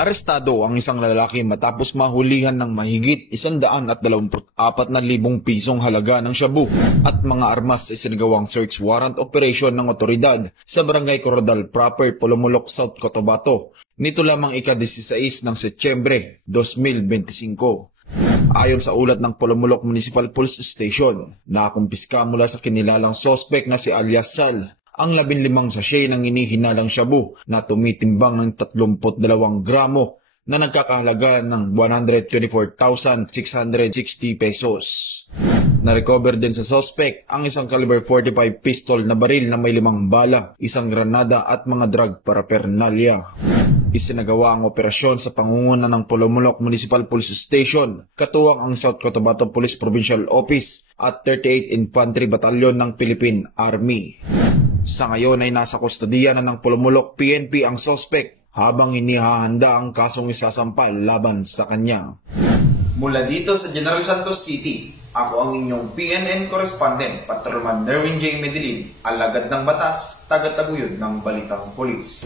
Arestado ang isang lalaki matapos mahulihan ng mahigit 124,000 pisong halaga ng shabu at mga armas sa isinagawang search warrant operation ng otoridad sa Barangay Corradal Proper, Polomolok, South Cotabato. Nito lamang ika-16 ng Setyembre 2025. Ayon sa ulat ng Polomolok Municipal Police Station, nakumpiska mula sa kinilalang sospek na si alias Sal ang 15 sachet ng inihinalang shabu na tumitimbang ng 32 gramo na nagkakahalaga ng 124,660 pesos. Na-recover din sa suspect ang isang caliber 45 pistol na baril na may 5 bala, isang granada at mga drug paraphernalia. Isinagawa ang operasyon sa pangunguna ng Polomolok Municipal Police Station, katuwang ang South Cotabato Police Provincial Office at 38 Infantry Battalion ng Philippine Army. Sa ngayon ay nasa kustodiya na ng Polomolok PNP ang suspect habang inihahanda ang kasong isasampal laban sa kanya. Mula dito sa General Santos City, ako ang inyong PNN correspondent, Patrolman Nerwin J. Medellin, alagad ng batas, taga-taguyod ng Balitang Pulis.